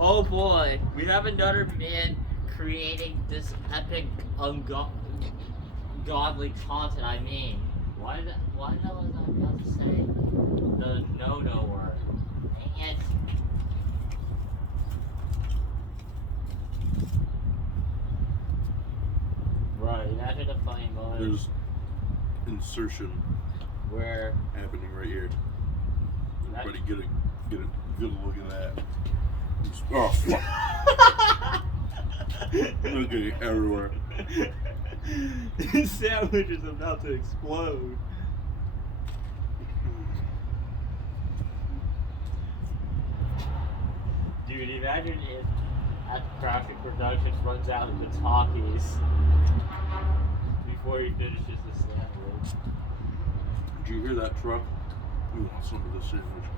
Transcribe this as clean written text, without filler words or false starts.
Oh boy, we have another man creating this epic, ungodly content. I mean, why the hell was I about to say the no word? Dang it. Right, imagine the funny moment. There's insertion where happening right here. Everybody get a good look at that. Oh fuck. Okay, everywhere. This sandwich is about to explode. Dude, imagine if at Crafting Productions runs out of the talkies before he finishes the sandwich. Did you hear that truck? We want some of this sandwich.